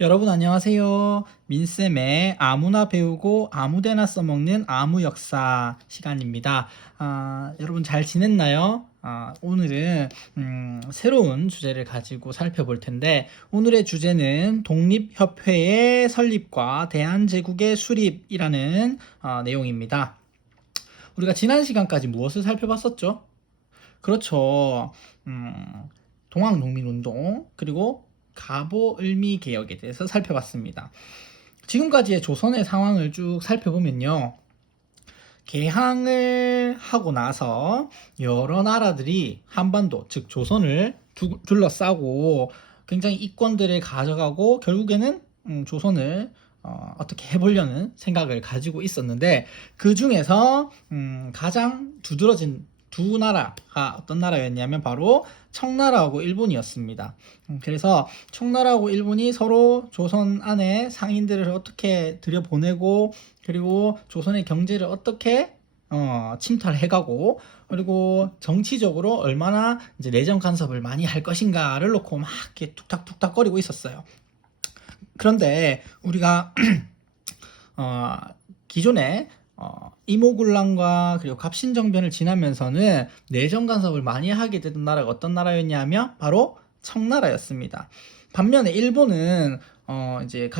여러분 안녕하세요. 민쌤의 아무나 배우고 아무데나 써먹는 아무 역사 시간입니다. 여러분 잘 지냈나요? 오늘은 새로운 주제를 가지고 살펴볼 텐데 오늘의 주제는 독립협회의 설립과 대한제국의 수립이라는 내용입니다. 우리가 지난 시간까지 무엇을 살펴봤었죠? 그렇죠. 음, 동학농민운동 그리고 갑오을미 개혁에 대해서 살펴봤습니다. 지금까지의 조선의 상황을 쭉 살펴보면요. 개항을 하고 나서 여러 나라들이 한반도, 즉 조선을 둘러싸고 굉장히 이권들을 가져가고 결국에는 조선을 어떻게 해보려는 생각을 가지고 있었는데 그 중에서 가장 두드러진 두 나라가 어떤 나라였냐면 바로 청나라하고 일본이었습니다. 그래서 청나라하고 일본이 서로 조선 안에 상인들을 어떻게 들여보내고 그리고 조선의 경제를 어떻게 침탈해가고 그리고 정치적으로 얼마나 이제 내정 간섭을 많이 할 것인가를 놓고 막 이렇게 툭탁툭탁거리고 있었어요. 그런데 우리가 기존에 이모군란과 그리고 갑신정변을 지나면서는 내정 간섭을 많이 하게 되던 나라가 어떤 나라였냐면 바로 청나라였습니다. 반면에 일본은 이제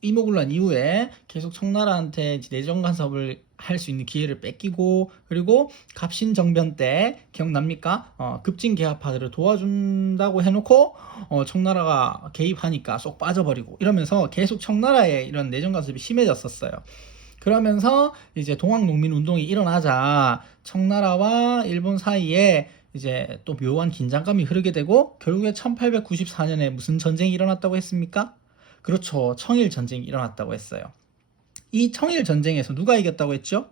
이모군란 이후에 계속 청나라한테 내정 간섭을 할 수 있는 기회를 뺏기고 그리고 갑신정변 때 기억납니까? 급진개화파들을 도와준다고 해놓고 청나라가 개입하니까 쏙 빠져버리고 이러면서 계속 청나라의 이런 내정 간섭이 심해졌었어요. 그러면서 이제 동학농민운동이 일어나자 청나라와 일본 사이에 이제 또 묘한 긴장감이 흐르게 되고 결국에 1894년에 무슨 전쟁이 일어났다고 했습니까? 그렇죠. 청일 전쟁이 일어났다고 했어요. 이 청일 전쟁에서 누가 이겼다고 했죠?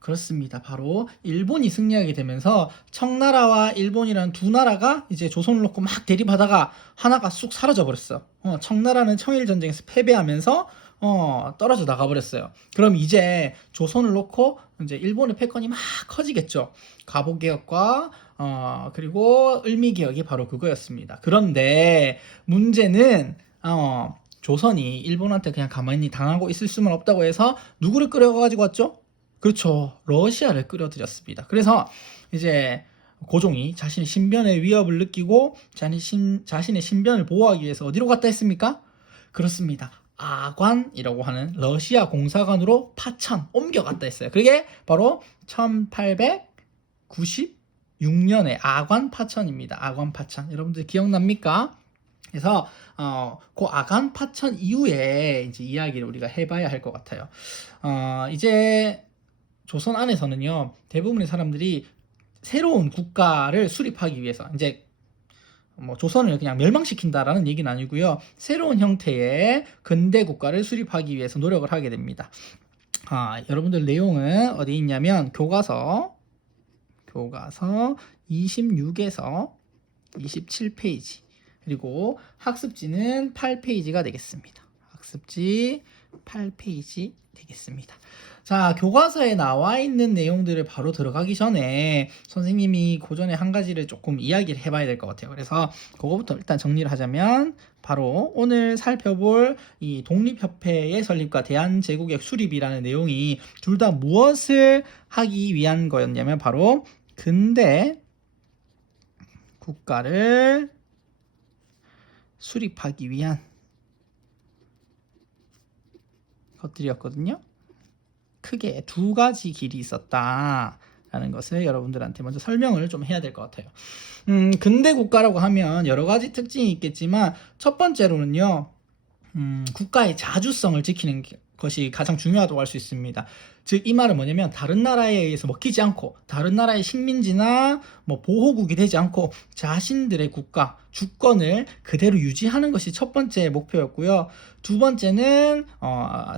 그렇습니다. 바로 일본이 승리하게 되면서 청나라와 일본이라는 두 나라가 이제 조선을 놓고 막 대립하다가 하나가 쑥 사라져 버렸어. 청나라는 청일 전쟁에서 패배하면서 떨어져 나가 버렸어요. 그럼 이제 조선을 놓고 이제 일본의 패권이 막 커지겠죠. 갑오개혁과 그리고 을미개혁이 바로 그거였습니다. 그런데 문제는 조선이 일본한테 그냥 가만히 당하고 있을 수만 없다고 해서 누구를 끌어가지고 왔죠? 그렇죠. 러시아를 끌어들였습니다. 그래서 이제 고종이 자신의 신변의 위협을 느끼고 자신의 신변을 보호하기 위해서 어디로 갔다 했습니까? 그렇습니다. 아관이라고 하는 러시아 공사관으로 파천 옮겨갔다 했어요. 그게 바로 1896년에 아관 파천입니다. 아관 파천. 여러분들 기억납니까? 그래서 그 아간 파천 이후에 이제 이야기를 우리가 해봐야 할 것 같아요. 이제 조선 안에서는요 대부분의 사람들이 새로운 국가를 수립하기 위해서 이제 뭐 조선을 그냥 멸망시킨다라는 얘기는 아니고요 새로운 형태의 근대 국가를 수립하기 위해서 노력을 하게 됩니다. 여러분들 내용은 어디 있냐면 교과서 26에서 27페이지 그리고 학습지는 8페이지가 되겠습니다. 학습지 8페이지 되겠습니다. 자, 교과서에 나와 있는 내용들을 바로 들어가기 전에 선생님이 고전에 한 가지를 조금 이야기를 해봐야 될 것 같아요. 그래서 그거부터 일단 정리를 하자면 바로 오늘 살펴볼 이 독립협회의 설립과 대한제국의 수립이라는 내용이 둘 다 무엇을 하기 위한 거였냐면 바로 근대 국가를 수립하기 위한 것들이었거든요. 크게 두 가지 길이 있었다라는 것을 여러분들한테 먼저 설명을 좀 해야 될 것 같아요. 근대 국가라고 하면 여러 가지 특징이 있겠지만 첫 번째로는요. 국가의 자주성을 지키는 것이 가장 중요하다고 할 수 있습니다. 즉 이 말은 뭐냐면 다른 나라에 의해서 먹히지 않고 다른 나라의 식민지나 뭐 보호국이 되지 않고 자신들의 국가 주권을 그대로 유지하는 것이 첫 번째 목표였고요. 두 번째는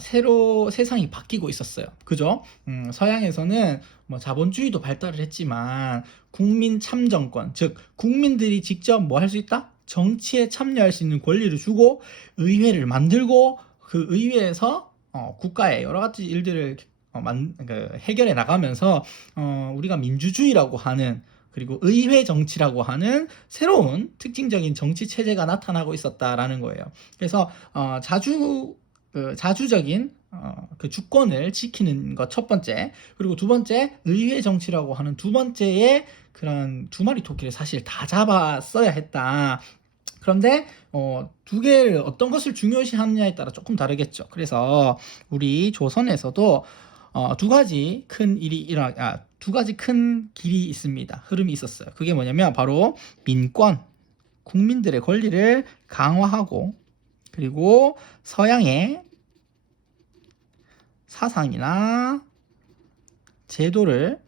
새로 세상이 바뀌고 있었어요. 그죠? 서양에서는 뭐 자본주의도 발달을 했지만 국민 참정권, 즉 국민들이 직접 뭐 할 수 있다? 정치에 참여할 수 있는 권리를 주고 의회를 만들고 그 의회에서 국가의 여러 가지 일들을 해결해 나가면서 우리가 민주주의라고 하는 그리고 의회 정치라고 하는 새로운 특징적인 정치 체제가 나타나고 있었다라는 거예요. 그래서 자주적인 그 주권을 지키는 것 첫 번째, 그리고 두 번째 의회 정치라고 하는 두 번째의 그런 두 마리 토끼를 사실 다 잡았어야 했다. 그런데 두 개를 어떤 것을 중요시하느냐에 따라 조금 다르겠죠. 그래서 우리 조선에서도 두 가지 큰 길이 있습니다. 흐름이 있었어요. 그게 뭐냐면 바로 민권, 국민들의 권리를 강화하고, 그리고 서양의 사상이나 제도를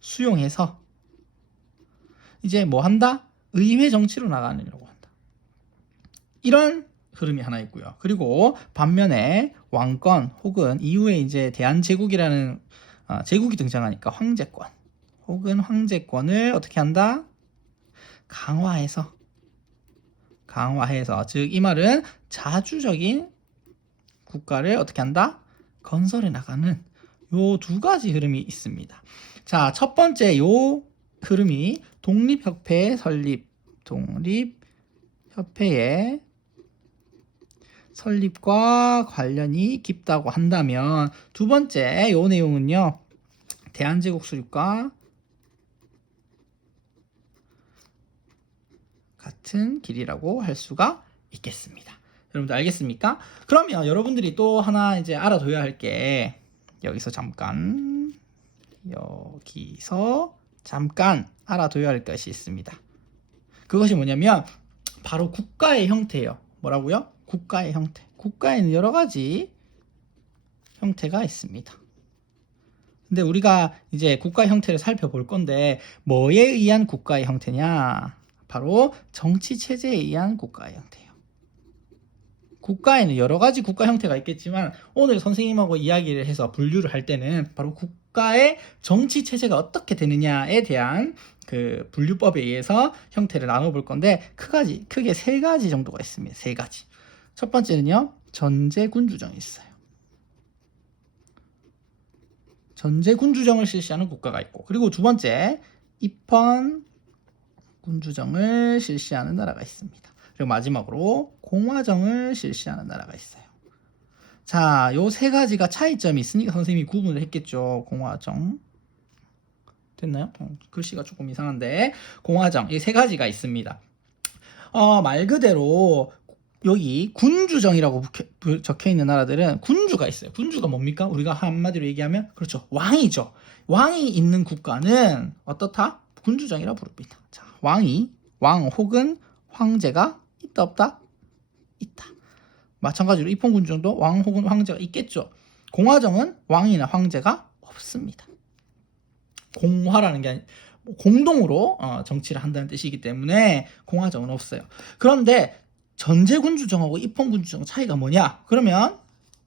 수용해서 이제 뭐 한다? 의회 정치로 나가느라고 한다. 이런 흐름이 하나 있고요. 그리고 반면에 왕권 혹은 이후에 이제 대한제국이라는 제국이 등장하니까 황제권 혹은 황제권을 어떻게 한다? 강화해서 즉 이 말은 자주적인 국가를 어떻게 한다? 건설해 나가는 요 두 가지 흐름이 있습니다. 자, 첫 번째 요 흐름이 독립협회의 설립, 독립협회의 설립과 관련이 깊다고 한다면, 두 번째 요 내용은요, 대한제국 수립과 같은 길이라고 할 수가 있겠습니다. 여러분들 알겠습니까? 그러면 여러분들이 또 하나 이제 알아둬야 할 게, 여기서 잠깐 알아둬야 할 것이 있습니다. 그것이 뭐냐면 바로 국가의 형태예요. 뭐라고요? 국가의 형태. 국가에는 여러 가지 형태가 있습니다. 근데 우리가 이제 국가 형태를 살펴볼 건데, 뭐에 의한 국가의 형태냐? 바로 정치 체제에 의한 국가의 형태예요. 국가에는 여러 가지 국가 형태가 있겠지만, 오늘 선생님하고 이야기를 해서 분류를 할 때는 바로 국가의 정치 체제가 어떻게 되느냐에 대한 그 분류법에 의해서 형태를 나눠볼 건데, 크게 세 가지 정도가 있습니다. 세 가지. 첫 번째는요, 전제군주정이 있어요. 전제군주정을 실시하는 국가가 있고, 그리고 두 번째 입헌군주정을 실시하는 나라가 있습니다. 그리고 마지막으로 공화정을 실시하는 나라가 있어요. 자, 요 세 가지가 차이점이 있으니까 선생님이 구분을 했겠죠. 공화정 됐나요? 글씨가 조금 이상한데, 공화정 이 세 가지가 있습니다. 말 그대로 여기 군주정이라고 적혀 있는 나라들은 군주가 있어요. 군주가 뭡니까? 우리가 한마디로 얘기하면 그렇죠, 왕이죠. 왕이 있는 국가는 어떻다? 군주정이라고 부릅니다. 자, 왕 혹은 황제가 있다 없다? 있다. 마찬가지로 입헌군주정도 왕 혹은 황제가 있겠죠. 공화정은 왕이나 황제가 없습니다. 공화라는 게 공동으로 정치를 한다는 뜻이기 때문에 공화정은 없어요. 그런데 전제군주정하고 입헌군주정 차이가 뭐냐? 그러면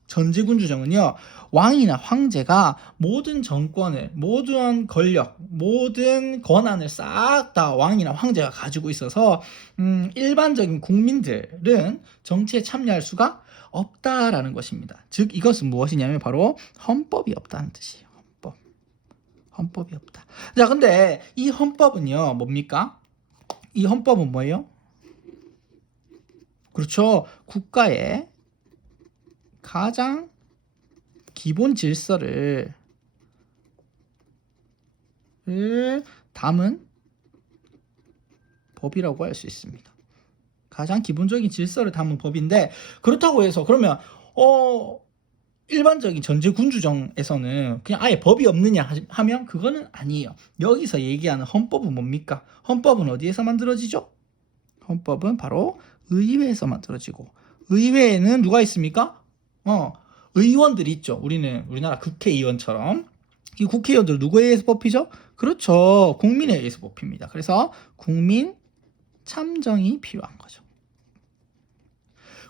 전제군주정은요, 왕이나 황제가 모든 정권을, 모든 권력, 모든 권한을 싹 다 왕이나 황제가 가지고 있어서 일반적인 국민들은 정치에 참여할 수가 없다라는 것입니다. 즉 이것은 무엇이냐면 바로 헌법이 없다는 뜻이에요. 헌법이 없다. 자, 근데 이 헌법은요, 뭡니까? 이 헌법은 뭐예요? 그렇죠. 국가의 가장 기본 질서를 담은 법이라고 할 수 있습니다. 가장 기본적인 질서를 담은 법인데, 그렇다고 해서 그러면 일반적인 전제군주정에서는 그냥 아예 법이 없느냐 하면 그거는 아니에요. 여기서 얘기하는 헌법은 뭡니까? 헌법은 어디에서 만들어지죠? 헌법은 바로 의회에서 만들어지고, 의회에는 누가 있습니까? 의원들이 있죠. 우리나라 국회의원처럼. 이 국회의원들 누구에 의해서 뽑히죠? 그렇죠, 국민에 의해서 뽑힙니다. 그래서 국민 참정이 필요한 거죠.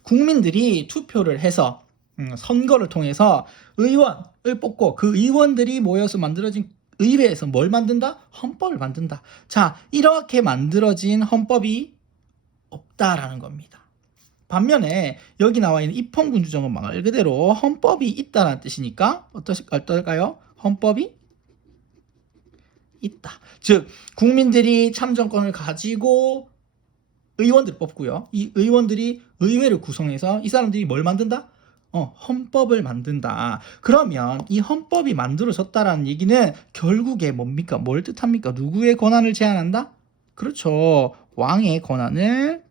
국민들이 투표를 해서 선거를 통해서 의원을 뽑고, 그 의원들이 모여서 만들어진 의회에서 뭘 만든다? 헌법을 만든다. 자, 이렇게 만들어진 헌법이 없다라는 겁니다. 반면에 여기 나와 있는 입헌군주정은 말 그대로 헌법이 있다는 뜻이니까 어떨까요? 헌법이 있다. 즉 국민들이 참정권을 가지고 의원들을 뽑고요. 이 의원들이 의회를 구성해서 이 사람들이 뭘 만든다? 헌법을 만든다. 그러면 이 헌법이 만들어졌다라는 얘기는 결국에 뭡니까? 뭘 뜻합니까? 누구의 권한을 제한한다? 그렇죠. 왕의 권한을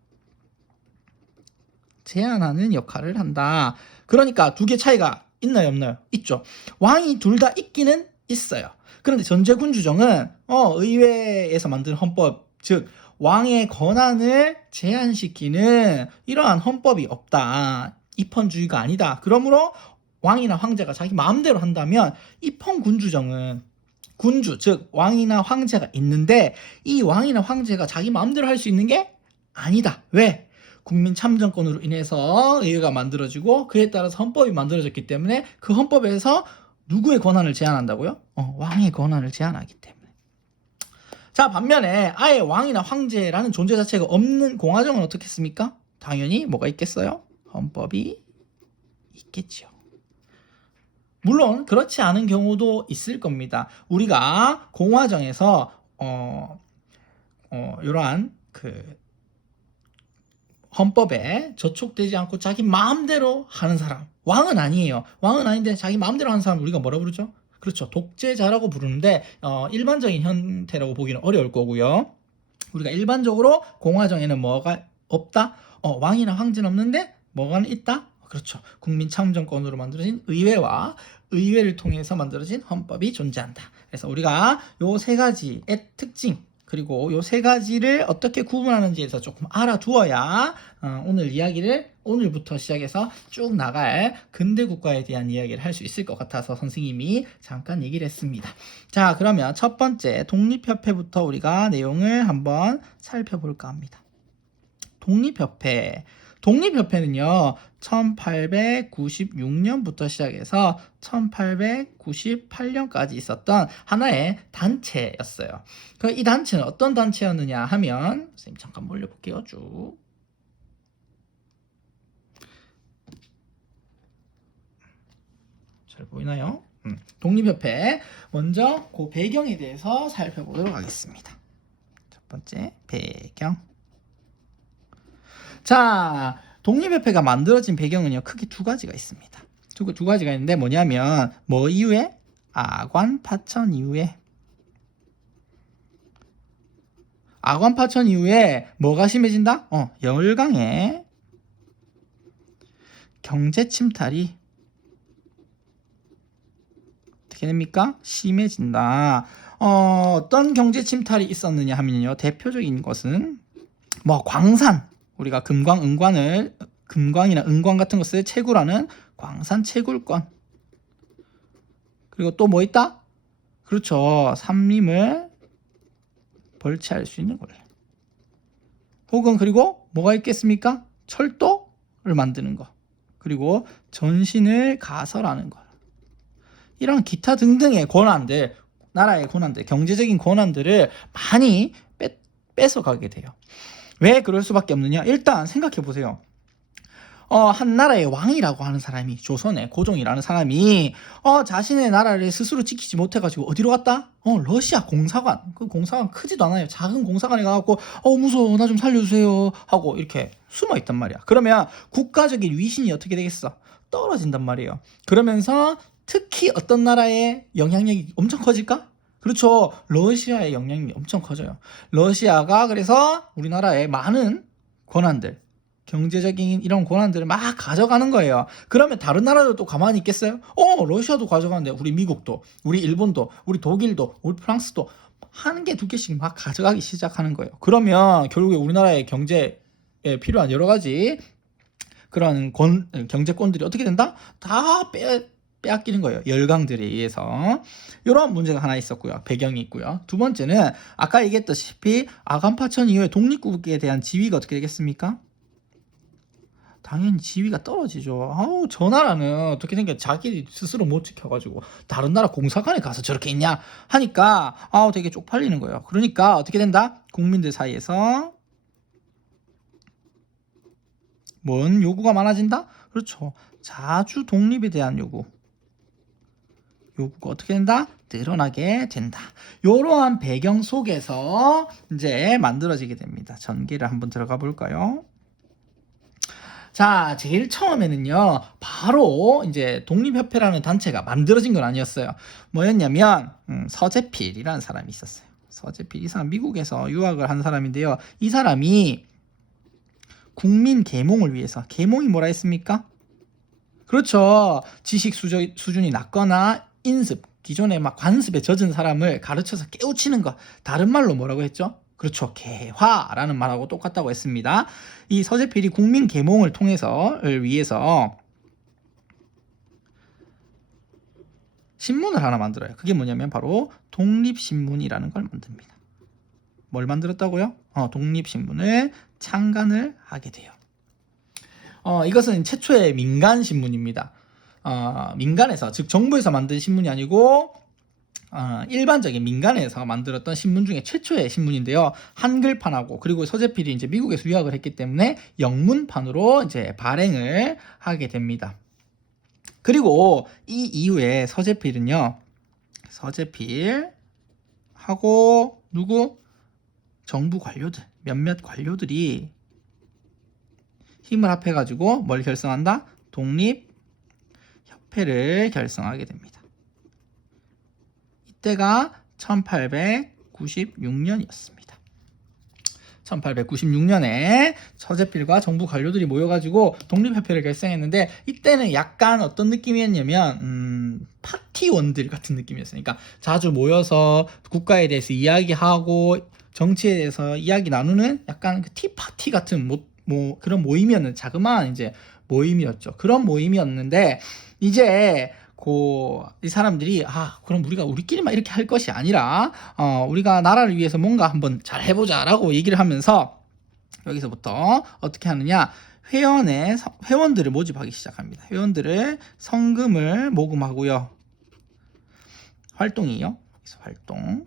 제한하는 역할을 한다. 그러니까 두 개 차이가 있나요, 없나요? 있죠. 왕이 둘 다 있기는 있어요. 그런데 전제군주정은 의회에서 만든 헌법, 즉 왕의 권한을 제한시키는 이러한 헌법이 없다. 입헌주의가 아니다. 그러므로 왕이나 황제가 자기 마음대로 한다면 입헌군주정은 군주, 즉 왕이나 황제가 있는데 이 왕이나 황제가 자기 마음대로 할 수 있는 게 아니다. 왜? 국민 참정권으로 인해서 의회가 만들어지고 그에 따라서 헌법이 만들어졌기 때문에 그 헌법에서 누구의 권한을 제한한다고요? 왕의 권한을 제한하기 때문에. 자, 반면에 아예 왕이나 황제라는 존재 자체가 없는 공화정은 어떻겠습니까? 당연히 뭐가 있겠어요? 헌법이 있겠죠. 물론 그렇지 않은 경우도 있을 겁니다. 우리가 공화정에서 이러한 그 헌법에 저촉되지 않고 자기 마음대로 하는 사람, 왕은 아니에요. 왕은 아닌데 자기 마음대로 하는 사람 우리가 뭐라 부르죠? 그렇죠. 독재자라고 부르는데 일반적인 형태라고 보기는 어려울 거고요. 우리가 일반적으로 공화정에는 뭐가 없다? 왕이나 황제는 없는데 뭐가 있다? 그렇죠. 국민 참정권으로 만들어진 의회와 의회를 통해서 만들어진 헌법이 존재한다. 그래서 우리가 요 세 가지의 특징, 그리고 요 세 가지를 어떻게 구분하는지에서 조금 알아두어야 오늘 이야기를 오늘부터 시작해서 쭉 나갈 근대 국가에 대한 이야기를 할 수 있을 것 같아서 선생님이 잠깐 얘기를 했습니다. 자, 그러면 첫 번째 독립협회부터 우리가 내용을 한번 살펴볼까 합니다. 독립협회는요 1896년부터 시작해서 1898년까지 있었던 하나의 단체였어요. 그럼 이 단체는 어떤 단체였느냐 하면 선생님 잠깐 몰려볼게요. 쭉 잘 보이나요? 독립협회 먼저 그 배경에 대해서 살펴보도록 하겠습니다. 첫 번째 배경. 자, 독립협회가 만들어진 배경은요 크게 두 가지가 있습니다. 두 가지가 있는데 뭐냐면 뭐 이후에 아관 파천 이후에 뭐가 심해진다? 열강의 경제 침탈이 어떻게 됩니까? 심해진다. 어떤 경제 침탈이 있었느냐 하면요 대표적인 것은 뭐 광산, 우리가 금광이나 은광 같은 것을 채굴하는 광산 채굴권. 그리고 또 뭐 있다? 그렇죠. 산림을 벌채할 수 있는 걸. 혹은 그리고 뭐가 있겠습니까? 철도를 만드는 거. 그리고 전신을 가설하는 거. 이런 기타 등등의 권한들, 나라의 권한들, 경제적인 권한들을 많이 뺏어가게 돼요. 왜 그럴 수밖에 없느냐? 일단 생각해 보세요. 한 나라의 왕이라고 하는 사람이, 조선의 고종이라는 사람이 자신의 나라를 스스로 지키지 못해가지고 어디로 갔다? 러시아 공사관. 그 공사관 크지도 않아요. 작은 공사관에 가갖고 무서워, 나 좀 살려주세요 하고 이렇게 숨어 있단 말이야. 그러면 국가적인 위신이 어떻게 되겠어? 떨어진단 말이에요. 그러면서 특히 어떤 나라의 영향력이 엄청 커질까? 그렇죠. 러시아의 영향력이 엄청 커져요. 러시아가 그래서 우리나라의 많은 권한들, 경제적인 이런 권한들을 막 가져가는 거예요. 그러면 다른 나라들도 가만히 있겠어요? 러시아도 가져가는데 우리 미국도, 우리 일본도, 우리 독일도, 우리 프랑스도 한 개, 두 개씩 막 가져가기 시작하는 거예요. 그러면 결국에 우리나라의 경제에 필요한 여러 가지 그런 경제권들이 어떻게 된다? 다 빼앗기는 거예요. 열강들에 의해서. 이런 문제가 하나 있었고요. 배경이 있고요. 두 번째는 아까 얘기했다시피 아간파천 이후에 독립국에 대한 지위가 어떻게 되겠습니까? 당연히 지위가 떨어지죠. 저 나라는 어떻게 생겨 자기 스스로 못 지켜가지고 다른 나라 공사관에 가서 저렇게 있냐 하니까 되게 쪽팔리는 거예요. 그러니까 어떻게 된다? 국민들 사이에서 뭔 요구가 많아진다? 그렇죠. 자주 독립에 대한 요구가 어떻게 된다? 늘어나게 된다. 이러한 배경 속에서 이제 만들어지게 됩니다. 전개를 한번 들어가 볼까요? 자, 제일 처음에는요, 바로 이제 독립협회라는 단체가 만들어진 건 아니었어요. 뭐였냐면, 서재필이라는 사람이 있었어요. 서재필, 이 사람 미국에서 유학을 한 사람인데요. 이 사람이 국민 계몽을 위해서, 계몽이 뭐라 했습니까? 그렇죠. 지식 수준이 낮거나 인습, 기존에 막 관습에 젖은 사람을 가르쳐서 깨우치는 것. 다른 말로 뭐라고 했죠? 그렇죠. 개화라는 말하고 똑같다고 했습니다. 이 서재필이 국민 계몽을 통해서를 위해서 신문을 하나 만들어요. 그게 뭐냐면 바로 독립신문이라는 걸 만듭니다. 뭘 만들었다고요? 독립신문을 창간을 하게 돼요. 이것은 최초의 민간 신문입니다. 민간에서, 즉 정부에서 만든 신문이 아니고 일반적인 민간에서 만들었던 신문 중에 최초의 신문인데요. 한글판하고, 그리고 서재필이 이제 미국에서 유학을 했기 때문에 영문판으로 이제 발행을 하게 됩니다. 그리고 이 이후에 서재필은요, 서재필하고 누구? 정부 관료들, 몇몇 관료들이 힘을 합해가지고 뭘 결성한다? 독립협회를 결성하게 됩니다. 이때가 1896년이었습니다. 1896년에 서재필과 정부 관료들이 모여가지고 독립협회를 결성했는데, 이때는 약간 어떤 느낌이었냐면 파티원들 같은 느낌이었어요. 그러니까 자주 모여서 국가에 대해서 이야기하고 정치에 대해서 이야기 나누는 약간 그 티파티 같은 그런 모임이었는, 자그마한 이제 모임이었죠. 그런 모임이었는데, 이제 이 사람들이 그럼 우리가 우리끼리만 이렇게 할 것이 아니라 우리가 나라를 위해서 뭔가 한번 잘 해보자라고 얘기를 하면서, 여기서부터 어떻게 하느냐, 회원들을 모집하기 시작합니다. 회원들을 성금을 모금하고요. 활동이요. 활동.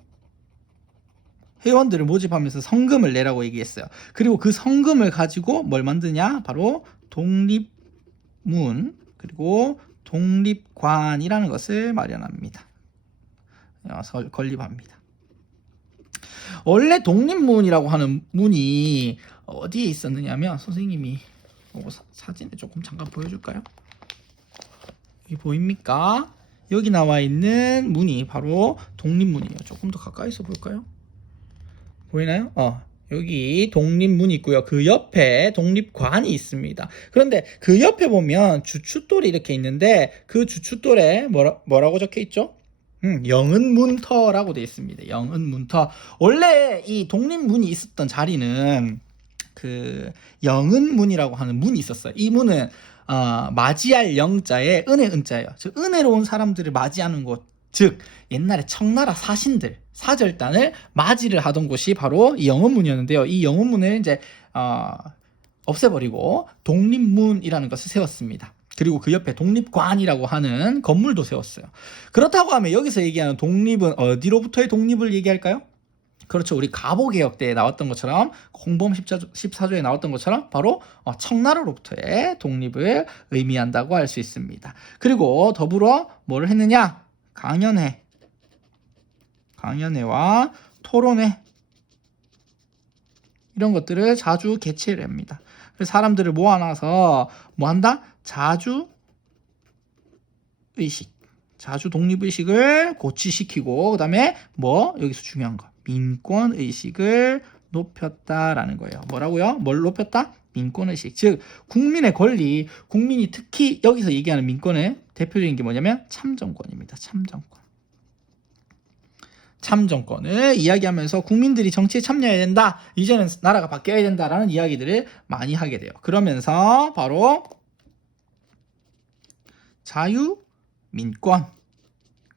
회원들을 모집하면서 성금을 내라고 얘기했어요. 그리고 그 성금을 가지고 뭘 만드냐? 바로 독립문, 그리고 독립관이라는 것을 마련합니다. 건립합니다. 원래 독립문이라고 하는 문이 어디에 있었느냐면, 선생님이 사진에 조금 잠깐 보여줄까요? 여기 보입니까? 여기 나와 있는 문이 바로 독립문이에요. 조금 더 가까이서 볼까요? 보이나요? 여기 독립문이 있고요. 그 옆에 독립관이 있습니다. 그런데 그 옆에 보면 주춧돌이 이렇게 있는데, 그 주춧돌에 뭐라고 적혀 있죠? 영은문터라고 되어 있습니다. 영은문터. 원래 이 독립문이 있었던 자리는 그 영은문이라고 하는 문이 있었어요. 이 문은 맞이할 영자에 은혜 은자예요. 즉 은혜로운 사람들을 맞이하는 곳. 즉 옛날에 청나라 사신들, 사절단을 맞이를 하던 곳이 바로 이 영은문이었는데요. 이 영은문을 이제 없애버리고 독립문이라는 것을 세웠습니다. 그리고 그 옆에 독립관이라고 하는 건물도 세웠어요. 그렇다고 하면 여기서 얘기하는 독립은 어디로부터의 독립을 얘기할까요? 그렇죠. 우리 갑오개혁 때에 나왔던 것처럼, 공범 14조에 나왔던 것처럼 바로 청나라로부터의 독립을 의미한다고 할 수 있습니다. 그리고 더불어 뭐를 했느냐? 강연회와 토론회, 이런 것들을 자주 개최를 합니다. 그래서 사람들을 모아놔서 뭐 한다? 자주 독립의식을 고취시키고, 그 다음에 여기서 중요한 거, 민권의식을 높였다라는 거예요. 뭐라고요? 뭘 높였다? 민권의식. 즉 국민의 권리, 국민이 특히 여기서 얘기하는 민권의 대표적인 게 뭐냐면 참정권입니다. 참정권을 이야기하면서 국민들이 정치에 참여해야 된다, 이제는 나라가 바뀌어야 된다라는 이야기들을 많이 하게 돼요. 그러면서 바로 자유민권,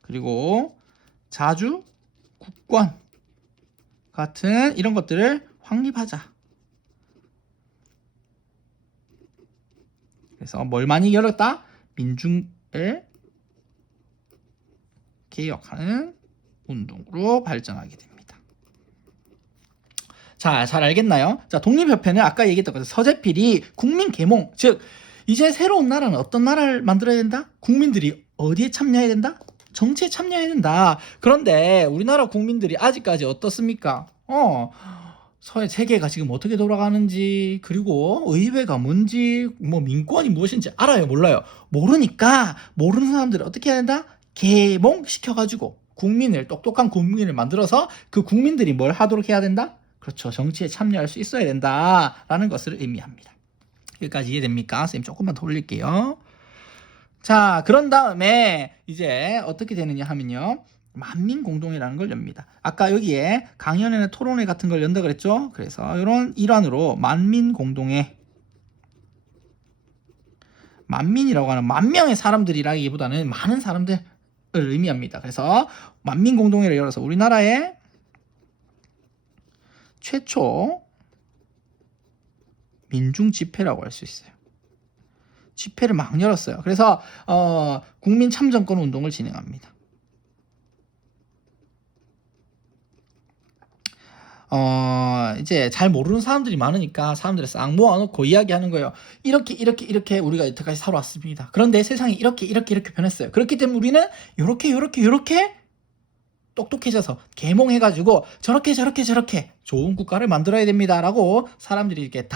그리고 자주국권 같은 이런 것들을 확립하자. 그래서 뭘 많이 열었다? 민중을 개혁하는 운동으로 발전하게 됩니다. 자, 잘 알겠나요? 자, 독립협회는 아까 얘기했던 것처럼 서재필이 국민계몽, 즉 이제 새로운 나라는 어떤 나라를 만들어야 된다? 국민들이 어디에 참여해야 된다? 정치에 참여해야 된다. 그런데 우리나라 국민들이 아직까지 어떻습니까? 세계가 지금 어떻게 돌아가는지, 그리고 의회가 뭔지, 뭐 민권이 무엇인지 알아요, 몰라요? 모르니까 모르는 사람들을 어떻게 해야 된다? 개몽시켜가지고 똑똑한 국민을 만들어서 그 국민들이 뭘 하도록 해야 된다? 그렇죠. 정치에 참여할 수 있어야 된다라는 것을 의미합니다. 여기까지 이해됩니까? 선생님 조금만 더 올릴게요. 자, 그런 다음에 이제 어떻게 되느냐 하면요. 만민공동회라는 걸 엽니다. 아까 여기에 강연회나 토론회 같은 걸 연다 그랬죠? 그래서 이런 일환으로 만민공동회, 만민이라고 하는 만 명의 사람들이라기보다는 많은 사람들을 의미합니다. 그래서 만민공동회를 열어서 우리나라의 최초 민중집회라고 할 수 있어요. 집회를 막 열었어요. 그래서 국민 참정권 운동을 진행합니다. 이제 잘 모르는 사람들이 많으니까 사람들을 싹 모아놓고 이야기하는 거예요. 이렇게 우리가 여태까지 살아왔습니다. 그런데 세상이 이렇게 변했어요. 그렇기 때문에 우리는 요렇게 똑똑해져서 계몽해가지고 저렇게 좋은 국가를 만들어야 됩니다라고 사람들이 이렇게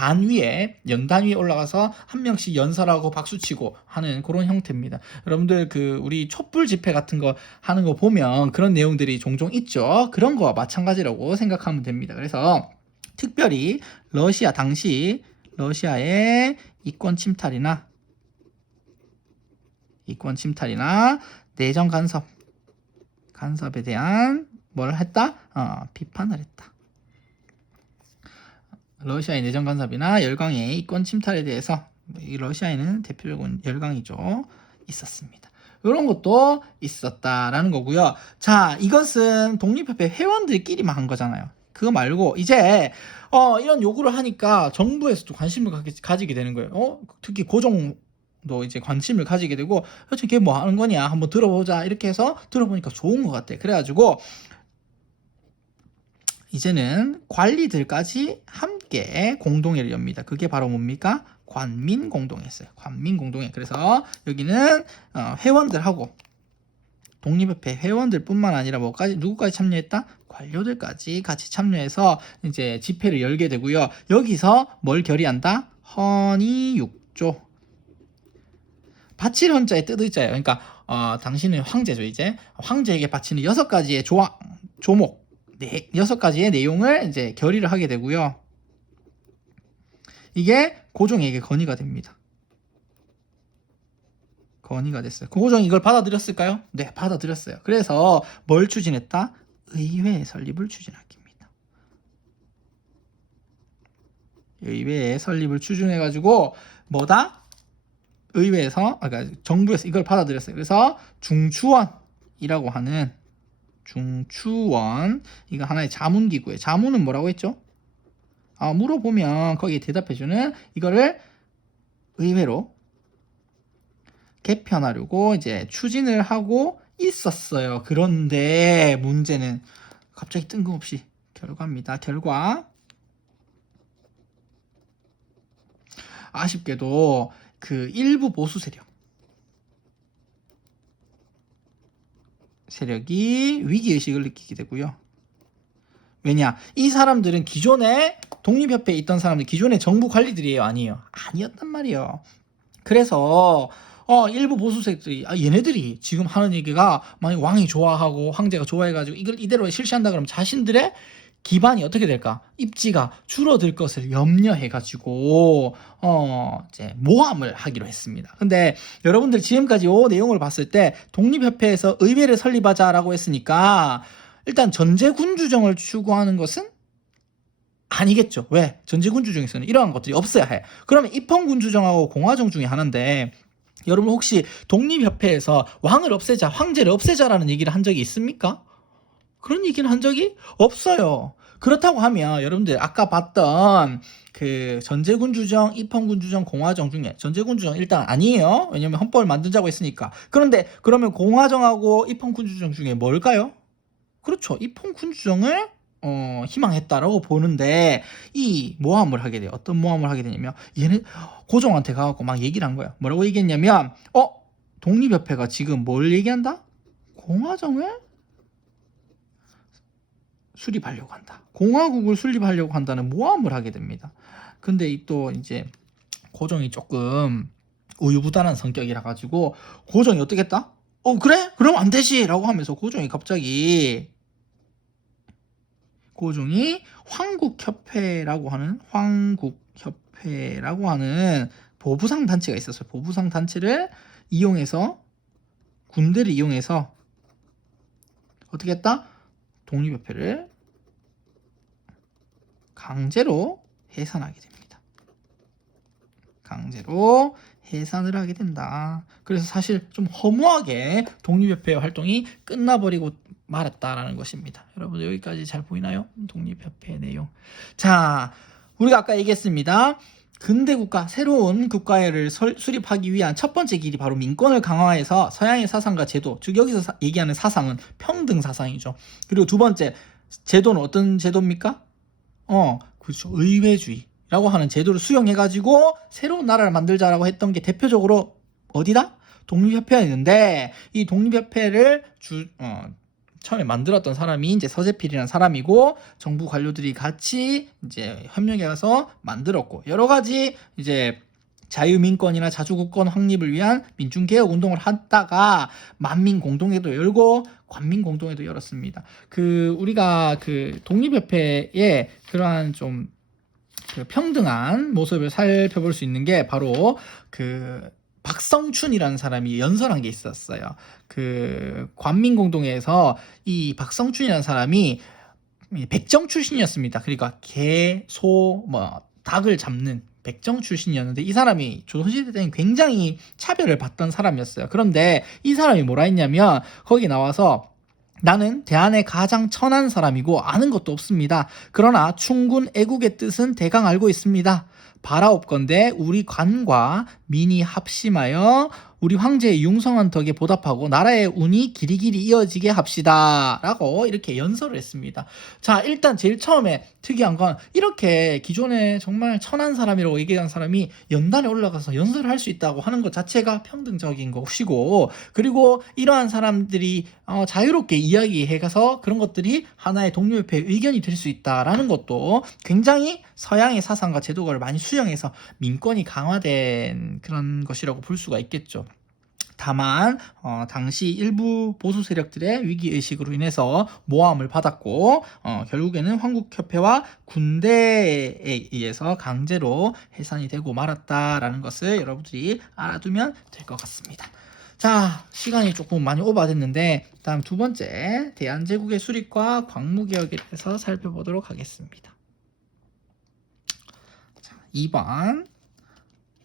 연단 위에 올라가서 한 명씩 연설하고 박수치고 하는 그런 형태입니다. 여러분들 우리 촛불 집회 같은 거 하는 거 보면 그런 내용들이 종종 있죠. 그런 거와 마찬가지라고 생각하면 됩니다. 그래서 특별히 당시 러시아의 이권 침탈이나 내정 간섭에 대한 뭘 했다? 비판을 했다. 러시아의 내정 간섭이나 열강의 이권 침탈에 대해서 이 러시아에는 대표적인 열강이죠. 있었습니다. 이런 것도 있었다라는 거고요. 자, 이것은 독립협회 회원들끼리만 한 거잖아요. 그거 말고 이제 이런 요구를 하니까 정부에서도 관심을 가지게 되는 거예요. 특히 고종도 이제 관심을 가지게 되고 걔 뭐 하는 거냐 한번 들어보자 이렇게 해서 들어보니까 좋은 것 같아. 그래가지고 이제는 관리들까지 함께 공동회를 엽니다. 그게 바로 뭡니까? 관민공동회였어요. 관민공동회. 그래서 여기는 회원들하고 독립협회 회원들뿐만 아니라 누구까지 참여했다? 관료들까지 같이 참여해서 이제 집회를 열게 되고요. 여기서 뭘 결의한다? 헌의육조. 바칠 헌자의 뜻의자예요. 그러니까 당신은 황제죠. 이제 황제에게 바치는 6가지의 조목, 6가지의 내용을 이제 결의를 하게 되고요. 이게 고종에게 건의가 됩니다. 건의가 됐어요. 고종이 이걸 받아들였을까요? 네, 받아들였어요. 그래서 뭘 추진했다? 의회 설립을 추진합니다. 의회 설립을 추진해가지고 뭐다? 그러니까 정부에서 이걸 받아들였어요. 그래서 중추원이라고 하는 이거 하나의 자문기구예요. 자문은 뭐라고 했죠? 물어보면 거기에 대답해주는 이거를 의회로 개편하려고 이제 추진을 하고 있었어요. 그런데 문제는 갑자기 뜬금없이 결과입니다. 결과 아쉽게도 일부 보수 세력이 위기의식을 느끼게 되고요. 왜냐? 이 사람들은 기존에 독립협회에 있던 사람들, 기존의 정부 관리들이에요? 아니었단 말이에요. 그래서 일부 보수 세력들이 얘네들이 지금 하는 얘기가 만약 왕이 좋아하고 황제가 좋아해가지고 이걸 이대로 실시한다 그러면 자신들의 기반이 어떻게 될까? 입지가 줄어들 것을 염려해가지고 이제 모함을 하기로 했습니다. 근데 여러분들 지금까지 이 내용을 봤을 때 독립협회에서 의회를 설립하자라고 했으니까 일단 전제군주정을 추구하는 것은 아니겠죠. 왜? 전제군주정에서는 이러한 것들이 없어야 해. 그러면 입헌군주정하고 공화정 중에 하나인데 여러분 혹시 독립협회에서 왕을 없애자, 황제를 없애자라는 얘기를 한 적이 있습니까? 그런 얘기는 한 적이 없어요. 그렇다고 하면 여러분들 아까 봤던 전제군주정, 입헌군주정, 공화정 중에 전제군주정 일단 아니에요. 왜냐면 헌법을 만들자고 했으니까. 그런데 그러면 공화정하고 입헌군주정 중에 뭘까요? 그렇죠. 입헌군주정을 희망했다라고 보는데 이 모함을 하게 돼요. 어떤 모함을 하게 되냐면 얘는 고종한테 가갖고 막 얘기를 한 거야. 뭐라고 얘기했냐면 독립협회가 지금 뭘 얘기한다? 공화정을 수립하려고 한다. 공화국을 수립하려고 한다는 모함을 하게 됩니다. 근데 또 이제 고종이 조금 우유부단한 성격이라 가지고 고종이 어떻게 했다? 그래? 그럼 안 되지! 라고 하면서 고종이 갑자기 황국협회라고 하는 보부상 단체가 있었어요. 보부상 단체를 이용해서 군대를 이용해서 어떻게 했다? 독립협회를 강제로 해산하게 됩니다. 강제로 해산을 하게 된다. 그래서 사실 좀 허무하게 독립협회 활동이 끝나버리고 말았다라는 것입니다. 여러분 여기까지 잘 보이나요? 독립협회 내용. 자, 우리가 아까 얘기했습니다. 근대국가, 새로운 국가를 수립하기 위한 첫 번째 길이 바로 민권을 강화해서 서양의 사상과 제도, 즉 여기서 얘기하는 사상은 평등 사상이죠. 그리고 두 번째 제도는 어떤 제도입니까? 그렇죠. 의회주의라고 하는 제도를 수용해가지고 새로운 나라를 만들자라고 했던 게 대표적으로 어디다? 독립협회였는데 이 독립협회를 처음에 만들었던 사람이 이제 서재필이라는 사람이고 정부 관료들이 같이 이제 협력해서 만들었고 여러 가지 이제 자유민권이나 자주국권 확립을 위한 민중개혁 운동을 하다가 만민공동회도 열고 관민공동회도 열었습니다. 우리가 독립협회의 그러한 좀 평등한 모습을 살펴볼 수 있는 게 바로 박성춘이라는 사람이 연설한 게 있었어요. 관민공동회에서 이 박성춘이라는 사람이 백정 출신이었습니다. 그러니까 개, 소, 닭을 잡는 백정 출신이었는데 이 사람이 조선시대 때는 굉장히 차별을 받던 사람이었어요. 그런데 이 사람이 뭐라 했냐면 거기 나와서 나는 대한의 가장 천한 사람이고 아는 것도 없습니다. 그러나 충군 애국의 뜻은 대강 알고 있습니다. 바라옵건대 우리 관과 민이 합심하여 우리 황제의 융성한 덕에 보답하고 나라의 운이 길이길이 이어지게 합시다 라고 이렇게 연설을 했습니다. 자, 일단 제일 처음에 특이한 건 이렇게 기존에 정말 천한 사람이라고 얘기한 사람이 연단에 올라가서 연설을 할 수 있다고 하는 것 자체가 평등적인 것이고, 그리고 이러한 사람들이 자유롭게 이야기해가서 그런 것들이 하나의 독립협회의 의견이 될 수 있다라는 것도 굉장히 서양의 사상과 제도를 많이 수용해서 민권이 강화된 그런 것이라고 볼 수가 있겠죠. 다만 당시 일부 보수 세력들의 위기의식으로 인해서 모함을 받았고 결국에는 황국협회와 군대에 의해서 강제로 해산이 되고 말았다라는 것을 여러분들이 알아두면 될 것 같습니다. 자, 시간이 조금 많이 오버됐는데 다음 두 번째 대한제국의 수립과 광무개혁에 대해서 살펴보도록 하겠습니다. 자, 2번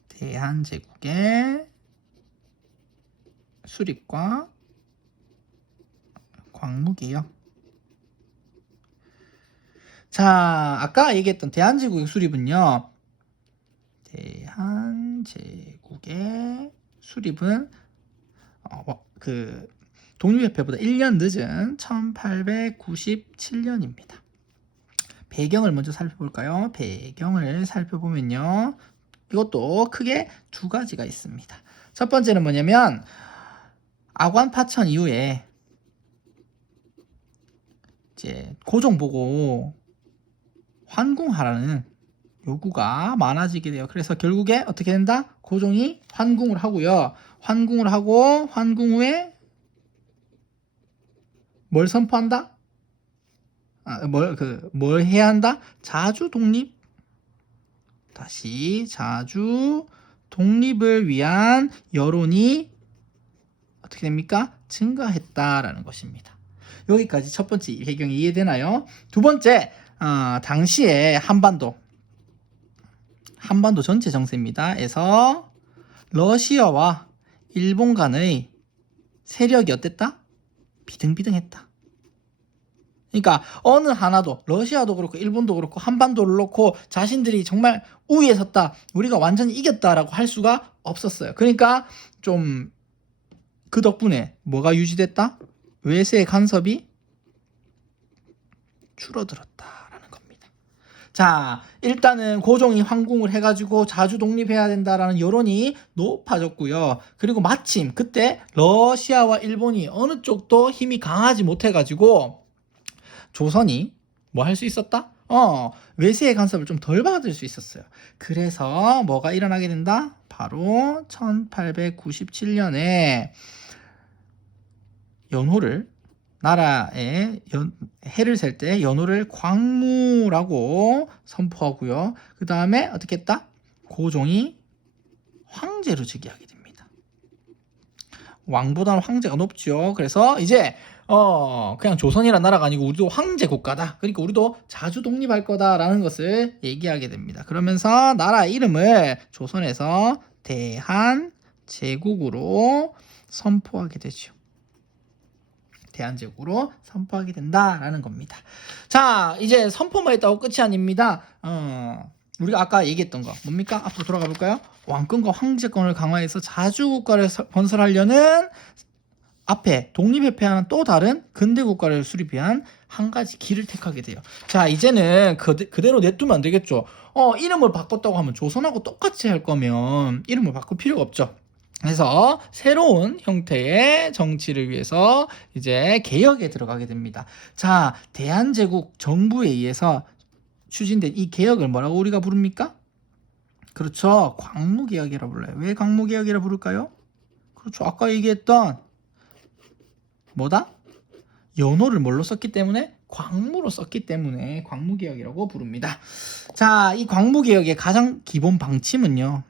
대한제국의 수립과 광무개혁. 자, 아까 얘기했던 대한제국의 수립은요. 대한제국의 수립은 독립협회보다 1년 늦은 1897년입니다. 배경을 먼저 살펴볼까요? 배경을 살펴보면요. 이것도 크게 두 가지가 있습니다. 첫 번째는 뭐냐면 아관 파천 이후에 이제 고종 보고 환궁하라는 요구가 많아지게 돼요. 그래서 결국에 어떻게 된다? 고종이 환궁을 하고요. 환궁을 하고 환궁 후에 뭘 선포한다? 뭘 해야 한다? 자주 독립. 다시 자주 독립을 위한 여론이 어떻게 됩니까? 증가했다라는 것입니다. 여기까지 첫 번째 배경이 이해되나요? 두 번째, 당시에 한반도 전체 정세입니다. 에서 러시아와 일본 간의 세력이 어땠다? 비등비등했다. 그러니까 어느 하나도 러시아도 그렇고 일본도 그렇고 한반도를 놓고 자신들이 정말 우위에 섰다, 우리가 완전히 이겼다라고 할 수가 없었어요. 그러니까 좀 그 덕분에 뭐가 유지됐다? 외세의 간섭이 줄어들었다라는 겁니다. 자, 일단은 고종이 황궁을 해가지고 자주 독립해야 된다라는 여론이 높아졌고요. 그리고 마침 그때 러시아와 일본이 어느 쪽도 힘이 강하지 못해가지고 조선이 뭐 할 수 있었다? 외세의 간섭을 좀 덜 받을 수 있었어요. 그래서 뭐가 일어나게 된다? 바로 1897년에 연호를 나라에 해를 셀 때 연호를 광무라고 선포하고요. 그 다음에 어떻게 했다? 고종이 황제로 즉위하게 됩니다. 왕보다는 황제가 높죠. 그래서 이제 그냥 조선이란 나라가 아니고 우리도 황제 국가다. 그러니까 우리도 자주 독립할 거다라는 것을 얘기하게 됩니다. 그러면서 나라 이름을 조선에서 대한제국으로 선포하게 되죠. 대한제국으로 선포하게 된다라는 겁니다. 자, 이제 선포만 했다고 끝이 아닙니다. 우리가 아까 얘기했던 거 뭡니까? 앞으로 돌아가 볼까요? 왕권과 황제권을 강화해서 자주국가를 건설하려는 앞에 독립협회와는 또 다른 근대국가를 수립 위한 한 가지 길을 택하게 돼요. 자, 이제는 그대로 냅두면 안 되겠죠. 이름을 바꿨다고 하면 조선하고 똑같이 할 거면 이름을 바꿀 필요가 없죠. 그래서 새로운 형태의 정치를 위해서 이제 개혁에 들어가게 됩니다. 자, 대한제국 정부에 의해서 추진된 이 개혁을 뭐라고 우리가 부릅니까? 그렇죠. 광무개혁이라 불러요. 왜 광무개혁이라 부를까요? 그렇죠. 아까 얘기했던 뭐다? 연호를 뭘로 썼기 때문에? 광무로 썼기 때문에 광무개혁이라고 부릅니다. 자, 이 광무개혁의 가장 기본 방침은요.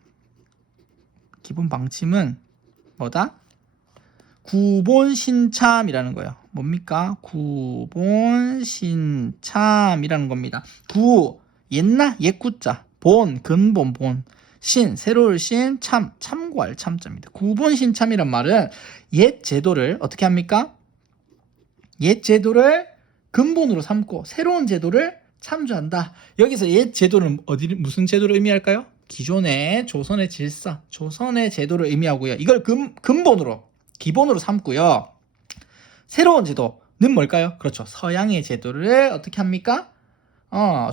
기본 방침은 뭐다? 구본신참이라는 거예요. 뭡니까? 구본신참이라는 겁니다. 옛구자, 근본, 신, 새로울 신, 참고할 참자입니다. 구본신참이란 말은 옛 제도를 어떻게 합니까? 옛 제도를 근본으로 삼고 새로운 제도를 참조한다. 여기서 옛 제도는 무슨 제도를 의미할까요? 기존의 조선의 질서, 조선의 제도를 의미하고요. 이걸 근본으로, 기본으로 삼고요. 새로운 제도는 뭘까요? 그렇죠. 서양의 제도를 어떻게 합니까?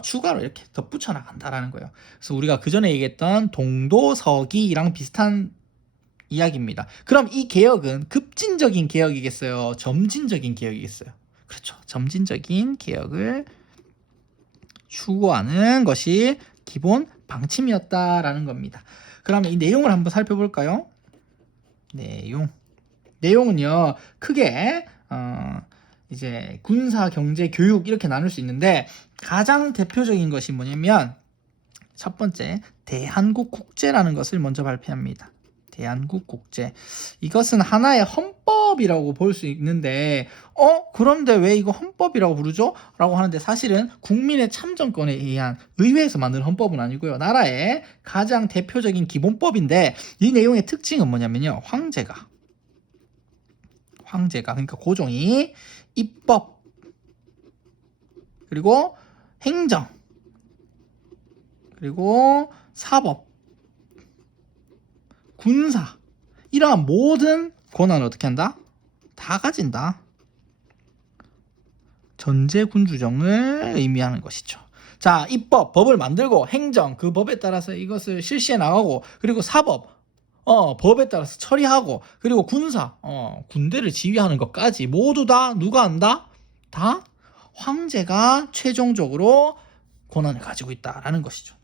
추가로 이렇게 덧붙여 나간다라는 거예요. 그래서 우리가 그 전에 얘기했던 동도서기랑 비슷한 이야기입니다. 그럼 이 개혁은 급진적인 개혁이겠어요? 점진적인 개혁이겠어요? 그렇죠. 점진적인 개혁을 추구하는 것이 기본 방침이었다라는 겁니다. 그러면 이 내용을 한번 살펴볼까요? 내용은요, 크게 이제 군사, 경제, 교육 이렇게 나눌 수 있는데 가장 대표적인 것이 뭐냐면 첫 번째, 대한국 국제라는 것을 먼저 발표합니다. 대한국 국제. 이것은 하나의 헌법이라고 볼 수 있는데 그런데 왜 이거 헌법이라고 부르죠? 라고 하는데 사실은 국민의 참정권에 의한 의회에서 만든 헌법은 아니고요. 나라의 가장 대표적인 기본법인데 이 내용의 특징은 뭐냐면요. 황제가 그러니까 고종이 입법 그리고 행정 그리고 사법 군사 이러한 모든 권한을 어떻게 한다? 다 가진다. 전제군주정을 의미하는 것이죠. 자, 입법, 법을 만들고 행정, 그 법에 따라서 이것을 실시해 나가고 그리고 사법, 법에 따라서 처리하고 그리고 군사, 군대를 지휘하는 것까지 모두 다 누가 한다? 다 황제가 최종적으로 권한을 가지고 있다라는 것이죠.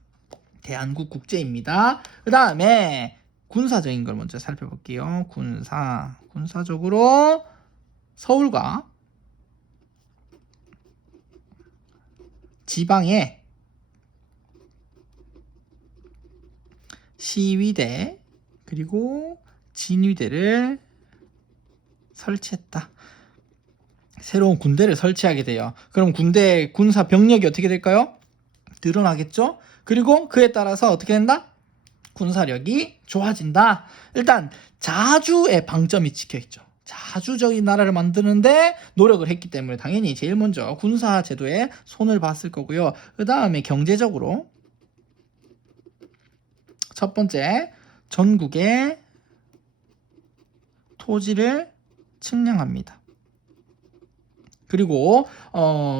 대한국 국제입니다. 그 다음에 군사적인 걸 먼저 살펴볼게요. 군사적으로 서울과 지방에 시위대 그리고 진위대를 설치했다. 새로운 군대를 설치하게 돼요. 그럼 군사 병력이 어떻게 될까요? 늘어나겠죠? 그리고 그에 따라서 어떻게 된다? 군사력이 좋아진다. 일단 자주의 방점이 찍혀있죠. 자주적인 나라를 만드는데 노력을 했기 때문에 당연히 제일 먼저 군사 제도에 손을 봤을 거고요. 그 다음에 경제적으로 첫 번째 전국의 토지를 측량합니다. 그리고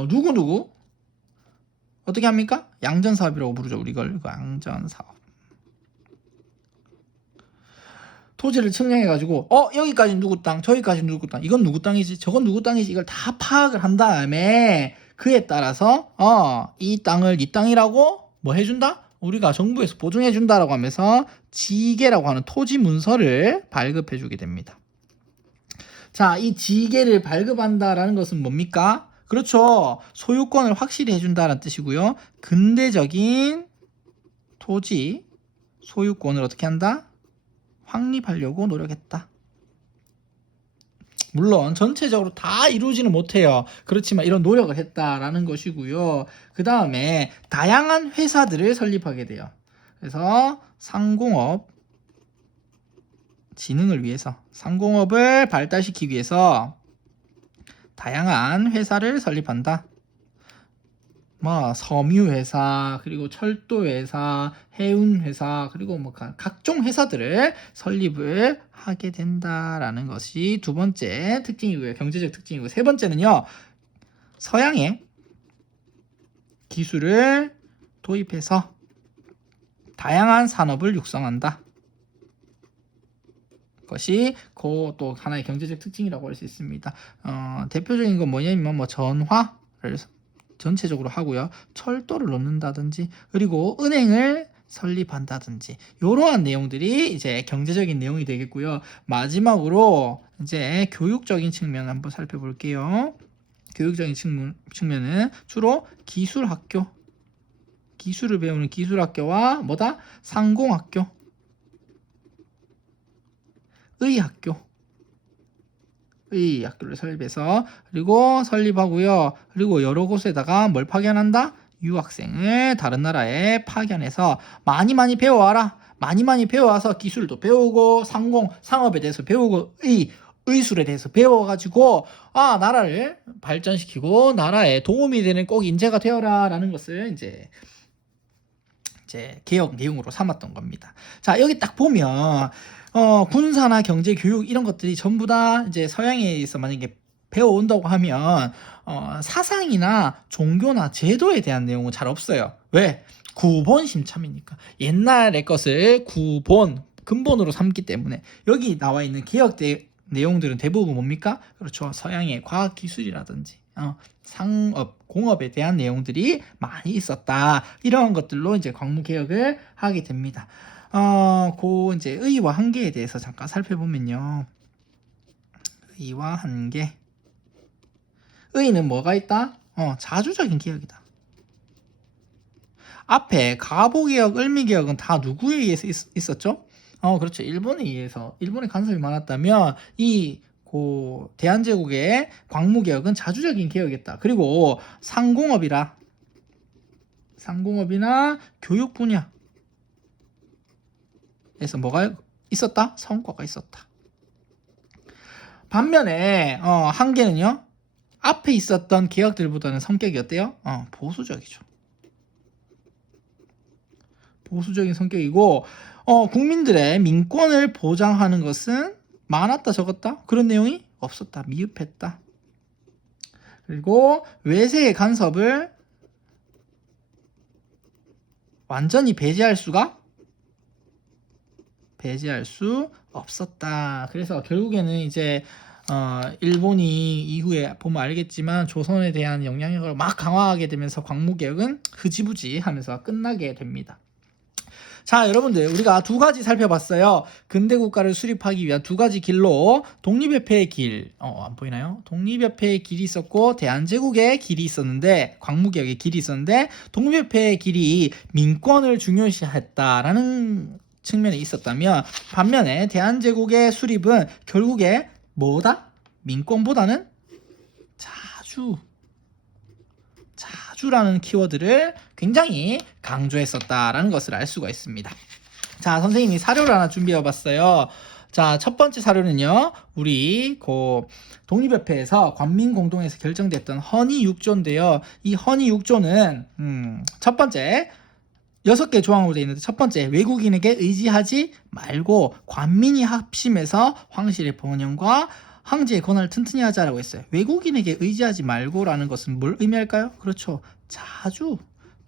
누구누구 어떻게 합니까? 양전사업이라고 부르죠. 우리 이걸 양전사업. 토지를 측량해가지고 여기까지 누구 땅, 저기까지 누구 땅, 이건 누구 땅이지, 저건 누구 땅이지, 이걸 다 파악을 한 다음에 그에 따라서 이 땅을 네 땅이라고 뭐 해준다? 우리가 정부에서 보증해준다라고 하면서 지계라고 하는 토지 문서를 발급해주게 됩니다. 자, 이 지계를 발급한다라는 것은 뭡니까? 그렇죠. 소유권을 확실히 해준다는 뜻이고요. 근대적인 토지 소유권을 어떻게 한다? 확립하려고 노력했다. 물론 전체적으로 다 이루지는 못해요. 그렇지만 이런 노력을 했다라는 것이고요. 그 다음에 다양한 회사들을 설립하게 돼요. 그래서 상공업 진흥을 위해서, 상공업을 발달시키기 위해서 다양한 회사를 설립한다. 뭐 섬유회사, 그리고 철도회사, 해운회사, 그리고 뭐 각종 회사들을 설립을 하게 된다라는 것이 두 번째 특징이고요. 경제적 특징이고, 세 번째는요, 서양의 기술을 도입해서 다양한 산업을 육성한다. 것이 또 하나의 경제적 특징이라고 할 수 있습니다. 대표적인 건 뭐냐면 뭐 전화를 전체적으로 하고요. 철도를 놓는다든지, 그리고 은행을 설립한다든지, 이러한 내용들이 이제 경제적인 내용이 되겠고요. 마지막으로 이제 교육적인 측면을 한번 살펴볼게요. 교육적인 측면은 주로 기술학교, 기술을 배우는 기술학교와 뭐다? 상공학교, 의학교를 설립해서, 그리고 설립하고요. 그리고 여러 곳에다가 뭘 파견한다? 유학생을 다른 나라에 파견해서 많이 배워와라. 많이 배워와서 기술도 배우고 상업에 대해서 배우고 의술에 대해서 배워가지고 나라를 발전시키고 나라에 도움이 되는 꼭 인재가 되어라 라는 것을 이제 개혁 내용으로 삼았던 겁니다. 자, 여기 딱 보면 군사나 경제, 교육 이런 것들이 전부 다 이제 서양에서 만약에 배워온다고 하면 사상이나 종교나 제도에 대한 내용은 잘 없어요. 왜? 구본 심참이니까. 옛날의 것을 근본으로 삼기 때문에. 여기 나와 있는 개혁 내용들은 대부분 뭡니까? 그렇죠. 서양의 과학기술이라든지 상업, 공업에 대한 내용들이 많이 있었다. 이런 것들로 이제 광무개혁을 하게 됩니다. 이제 의의와 한계에 대해서 잠깐 살펴보면요. 의의와 한계. 의의는 뭐가 있다? 자주적인 개혁이다. 앞에 가보개혁, 을미개혁은 다 누구에 의해서 있었죠? 그렇죠. 일본에 의해서. 일본의 간섭이 많았다면 대한제국의 광무개혁은 자주적인 개혁이었다. 그리고 상공업이나 교육 분야에서 뭐가 있었다? 성과가 있었다. 반면에 한계는요, 앞에 있었던 개혁들보다는 성격이 어때요? 보수적이죠. 보수적인 성격이고, 국민들의 민권을 보장하는 것은 많았다 적었다? 그런 내용이 없었다. 미흡했다. 그리고 외세의 간섭을 완전히 배제할 수 없었다. 그래서 결국에는 이제 일본이 이후에 보면 알겠지만 조선에 대한 영향력을 막 강화하게 되면서 광무개혁은 흐지부지 하면서 끝나게 됩니다. 자, 여러분들, 우리가 두 가지 살펴봤어요. 근대 국가를 수립하기 위한 두 가지 길로 독립협회의 길, 안 보이나요? 독립협회의 길이 있었고 대한제국의 길이 있었는데, 광무개혁의 길이 있었는데, 독립협회의 길이 민권을 중요시했다라는 측면에 있었다면, 반면에 대한제국의 수립은 결국에 뭐다? 민권보다는 자주라는 키워드를 굉장히 강조했었다라는 것을 알 수가 있습니다. 자, 선생님이 사료를 하나 준비해 봤어요. 자, 첫 번째 사료는요, 우리 독립협회에서 관민공동에서 결정됐던 헌의 6조인데요. 이 헌의 6조는 첫 번째 6개 조항으로 되어 있는데, 첫 번째, 외국인에게 의지하지 말고 관민이 합심해서 황실의 번영과 황제의 권한을 튼튼히 하자라고 했어요. 외국인에게 의지하지 말고라는 것은 뭘 의미할까요? 그렇죠.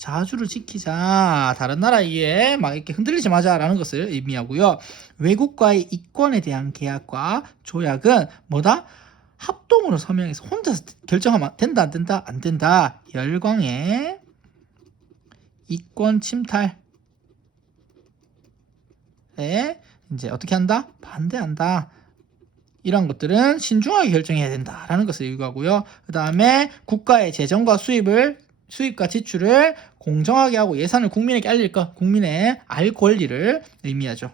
자주를 지키자. 다른 나라에 막 이렇게 흔들리지 마자라는 것을 의미하고요. 외국과의 이권에 대한 계약과 조약은 뭐다? 합동으로 서명해서 혼자서 결정하면 된다, 안 된다, 안 된다. 열광의 이권 침탈에 이제 어떻게 한다? 반대한다. 이런 것들은 신중하게 결정해야 된다라는 것을 의미하고요. 그 다음에 국가의 재정과 수입과 지출을 공정하게 하고 예산을 국민에게 알릴 것, 국민의 알 권리를 의미하죠.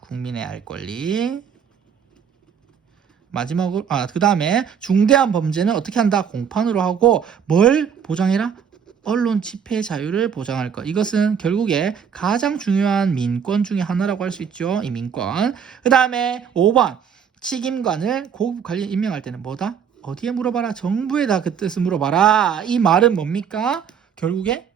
국민의 알 권리. 마지막으로 그 다음에 중대한 범죄는 어떻게 한다? 공판으로 하고 뭘 보장해라? 언론 집회 자유를 보장할 것. 이것은 결국에 가장 중요한 민권 중에 하나라고 할 수 있죠. 이 민권. 그 다음에 5번 책임관을 고급 관리 임명할 때는 뭐다? 어디에 물어봐라? 정부에다 그 뜻을 물어봐라. 이 말은 뭡니까? 결국에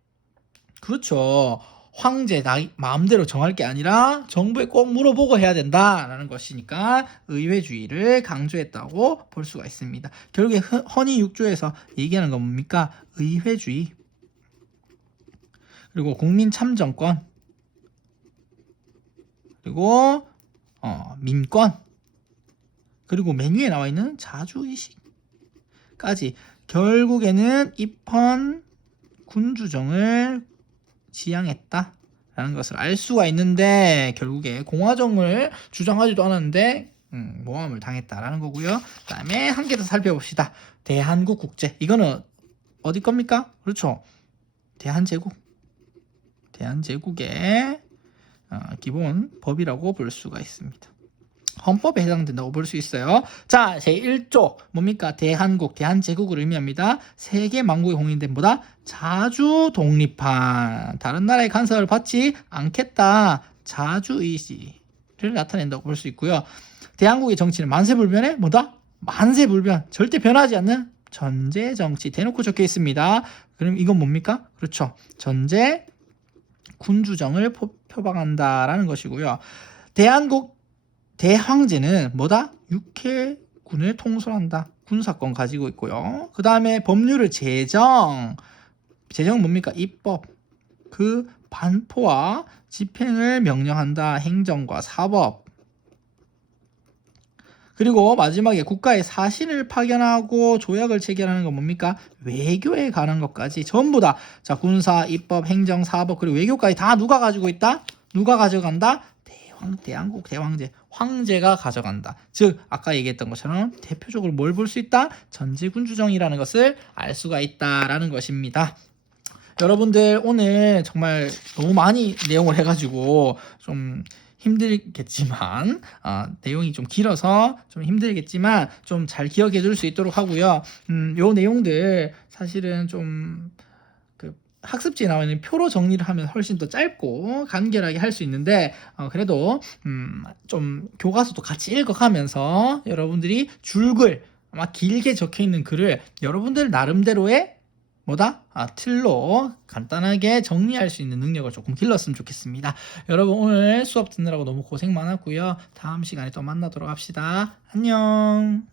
그렇죠. 황제 마음대로 정할 게 아니라 정부에 꼭 물어보고 해야 된다라는 것이니까 의회주의를 강조했다고 볼 수가 있습니다. 결국에 헌의 6조에서 얘기하는 건 뭡니까? 의회주의. 그리고 국민 참정권. 그리고 민권. 그리고 메뉴에 나와 있는 자주의식까지 결국에는 입헌 군주정을 지향했다라는 것을 알 수가 있는데 결국에 공화정을 주장하지도 않았는데 모함을 당했다라는 거고요. 그 다음에 한 개 더 살펴봅시다. 대한국 국제. 이거는 어디 겁니까? 그렇죠. 대한제국. 대한제국의 기본 법이라고 볼 수가 있습니다. 헌법에 해당된다고 볼 수 있어요. 자, 제1조 뭡니까? 대한국, 대한제국을 의미합니다. 세계 만국에 공인된 뭐다? 자주 독립한 다른 나라의 간섭을 받지 않겠다. 자주의지를 나타낸다고 볼 수 있고요. 대한국의 정치는 만세불변에 뭐다? 만세불변, 절대 변하지 않는 전제정치 대놓고 적혀 있습니다. 그럼 이건 뭡니까? 그렇죠. 전제 군주정을 표방한다라는 것이고요. 대황제는 뭐다? 육해군을 통솔한다. 군사권 가지고 있고요. 그 다음에 법률을 제정은 뭡니까? 입법. 그 반포와 집행을 명령한다. 행정과 사법. 그리고 마지막에 국가의 사신을 파견하고 조약을 체결하는 건 뭡니까? 외교에 관한 것까지 전부 다. 자, 군사, 입법, 행정, 사법, 그리고 외교까지 다 누가 가지고 있다? 누가 가져간다? 대한국 대황제, 황제가 가져간다. 즉 아까 얘기했던 것처럼 대표적으로 뭘 볼 수 있다? 전제군주정이라는 것을 알 수가 있다라는 것입니다. 여러분들 오늘 정말 너무 많이 내용을 해가지고 좀 힘들겠지만 내용이 좀 길어서 좀 힘들겠지만 좀 잘 기억해 둘 수 있도록 하고요. 요 내용들 사실은 좀 학습지에 나와 있는 표로 정리를 하면 훨씬 더 짧고 간결하게 할 수 있는데 그래도 좀 교과서도 같이 읽어가면서 여러분들이 줄글 아마 길게 적혀 있는 글을 여러분들 나름대로의 뭐다? 틀로 간단하게 정리할 수 있는 능력을 조금 길렀으면 좋겠습니다. 여러분 오늘 수업 듣느라고 너무 고생 많았고요. 다음 시간에 또 만나도록 합시다. 안녕.